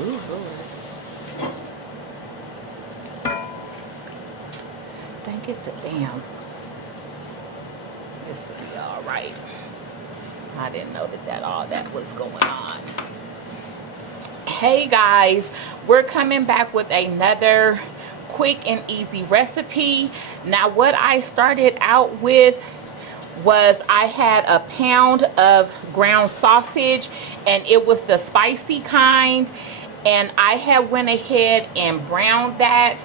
Ooh, Lord. I think it's a damn. This will be all right. I didn't know that all that was going on. Hey guys, we're coming back with another quick and easy recipe. Now what I started out with was I had a pound of ground sausage, and it was the spicy kind, and I had went ahead and browned that,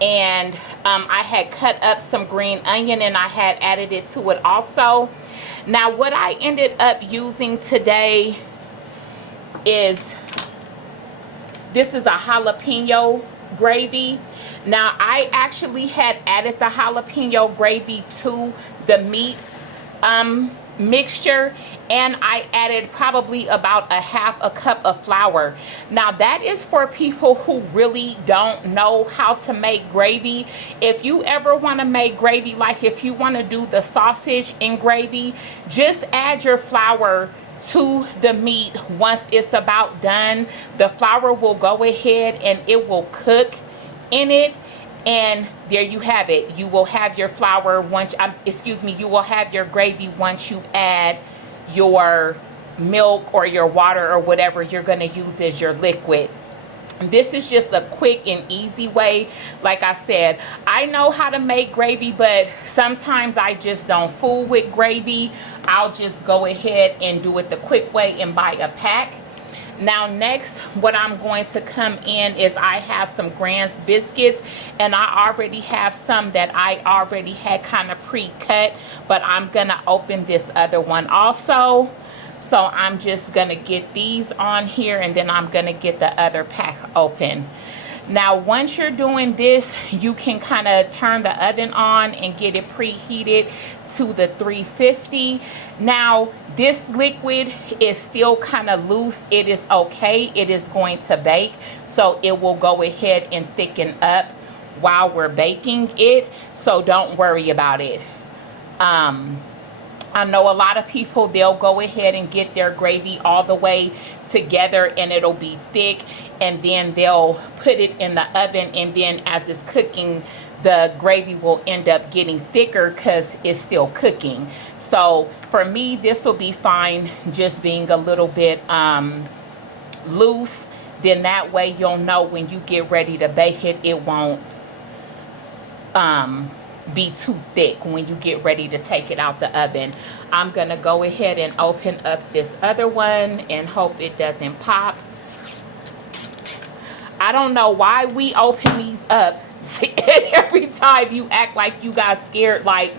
and I had cut up some green onion and I had added it to it also. Now what I ended up using today is, this is a jalapeno gravy. Now I actually had added the jalapeno gravy to the meat mixture, and I added probably about a half a cup of flour. Now that is for people who really don't know how to make gravy. If you ever want to make gravy, like if you want to do the sausage in gravy, just add your flour to the meat. Once it's about done, the flour will go ahead and it will cook in it, and there you have it. You will have your flour once, you will have your gravy once you add your milk or your water or whatever you're going to use as your liquid. This is just a quick and easy way. Like I said, I know how to make gravy, but sometimes I just don't fool with gravy. I'll just go ahead and do it the quick way and buy a pack. Now next, what I'm going to come in is I have some Grand's biscuits, and I already have some that I already had kind of pre-cut, but I'm gonna open this other one also. So I'm just gonna get these on here, and then I'm gonna get the other pack open. Now once you're doing this, you can kind of turn the oven on and get it preheated to the 350. Now this liquid is still kind of loose. It is okay. It is going to bake, so it will go ahead and thicken up while we're baking it, so don't worry about it. I know a lot of people, they'll go ahead and get their gravy all the way together and it'll be thick, and then they'll put it in the oven, and then as it's cooking, the gravy will end up getting thicker because it's still cooking. So for me, this will be fine just being a little bit loose. Then that way you'll know when you get ready to bake it, it won't be too thick when you get ready to take it out the oven. I'm gonna go ahead and open up this other one and hope it doesn't pop. I don't know why we open these up every time you act like you got scared, like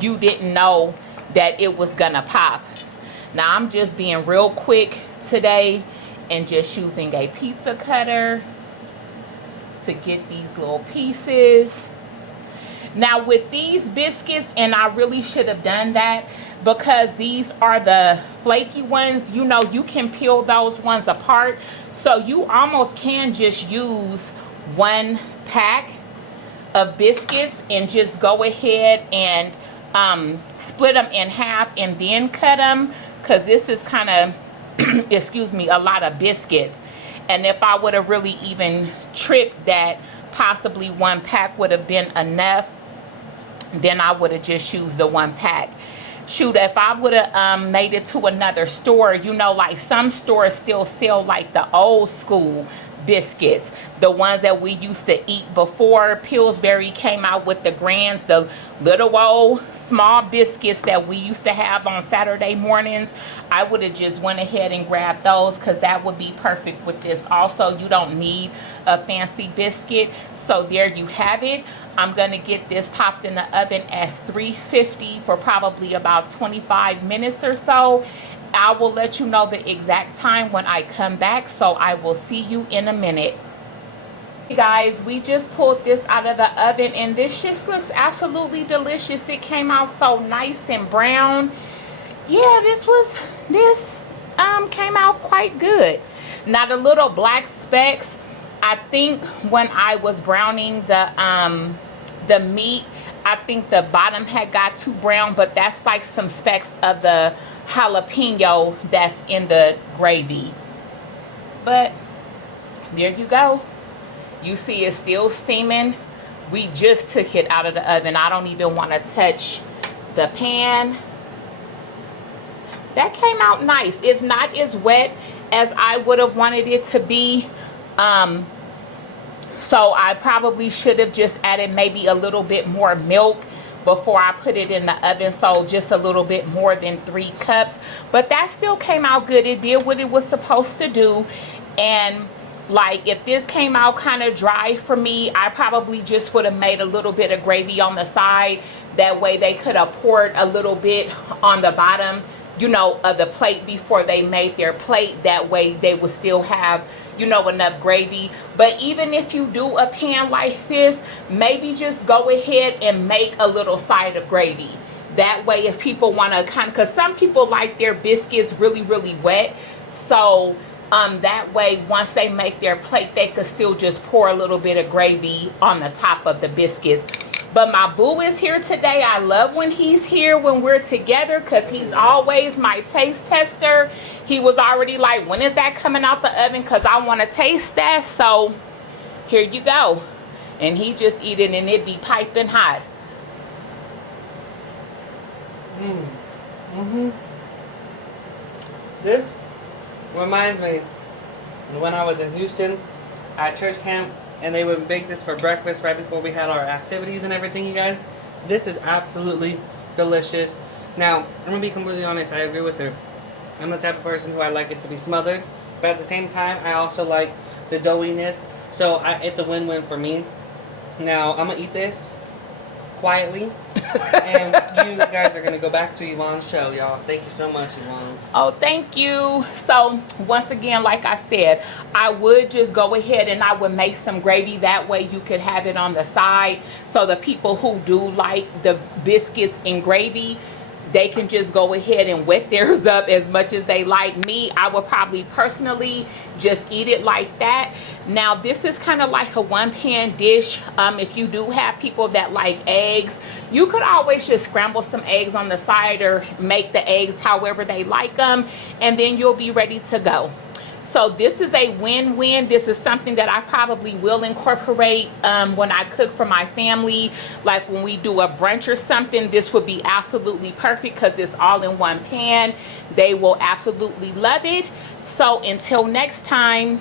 you didn't know that it was gonna pop. Now I'm just being real quick today and just using a pizza cutter to get these little pieces. Now with these biscuits, and I really should have done that because these are the flaky ones, you know, you can peel those ones apart. So you almost can just use one pack of biscuits and just go ahead and split them in half and then cut them, because this is kind of excuse me, a lot of biscuits. And if I would have really even tripped that possibly one pack would have been enough, then I would have just used the one pack. Shoot, if I would have made it to another store, you know, like some stores still sell like the old school biscuits, the ones that we used to eat before Pillsbury came out with the Grands, the little old small biscuits that we used to have on Saturday mornings. I would have just went ahead and grabbed those, because that would be perfect with this. Also, you don't need a fancy biscuit. So there you have it. I'm going to get this popped in the oven at 350 for probably about 25 minutes or so. I will let you know the exact time when I come back, so I will see you in a minute. Hey guys, we just pulled this out of the oven, and this just looks absolutely delicious. It came out so nice and brown. Yeah, this came out quite good. Now the little black specks, I think when I was browning the meat, I think the bottom had got too brown, but that's like some specks of the jalapeno that's in the gravy. But there you go. You see it's still steaming. We just took it out of the oven. I don't even want to touch the pan. That came out nice. It's not as wet as I would have wanted it to be. So I probably should have just added maybe a little bit more milk before I put it in the oven. So just a little bit more than 3 cups. But that still came out good. It did what it was supposed to do. And like, if this came out kind of dry for me, I probably just would have made a little bit of gravy on the side. That way they could have poured a little bit on the bottom, you know, of the plate before they made their plate. That way they would still have, you know, enough gravy. But even if you do a pan like this, maybe just go ahead and make a little side of gravy. That way if people want to kind of, because some people like their biscuits really, really wet. So that way once they make their plate, they could still just pour a little bit of gravy on the top of the biscuits. But my boo is here today. I love when he's here, when we're together, because he's always my taste tester. He was already like, when is that coming out the oven? Because I want to taste that. So here you go. And he just eat it and it be piping hot. This reminds me of when I was in Houston at church camp, and they would bake this for breakfast right before we had our activities and everything, you guys. This is absolutely delicious. Now, I'm gonna be completely honest, I agree with her. I'm the type of person who I like it to be smothered, but at the same time, I also like the doughiness. So it's a win-win for me. Now, I'm gonna eat this quietly, and you guys are gonna go back to Yvonne's show, y'all. Thank you so much, Yvonne. Oh, thank you. So once again, like I said, I would just go ahead and I would make some gravy. That way you could have it on the side. So the people who do like the biscuits in gravy, they can just go ahead and wet theirs up as much as they like. Me, I would probably personally just eat it like that. Now this is kind of like a one-pan dish. If you do have people that like eggs, you could always just scramble some eggs on the side or make the eggs however they like them, and then you'll be ready to go. So this is a win-win. This is something that I probably will incorporate when I cook for my family. Like when we do a brunch or something, this would be absolutely perfect because it's all in one pan. They will absolutely love it. So until next time,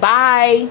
bye.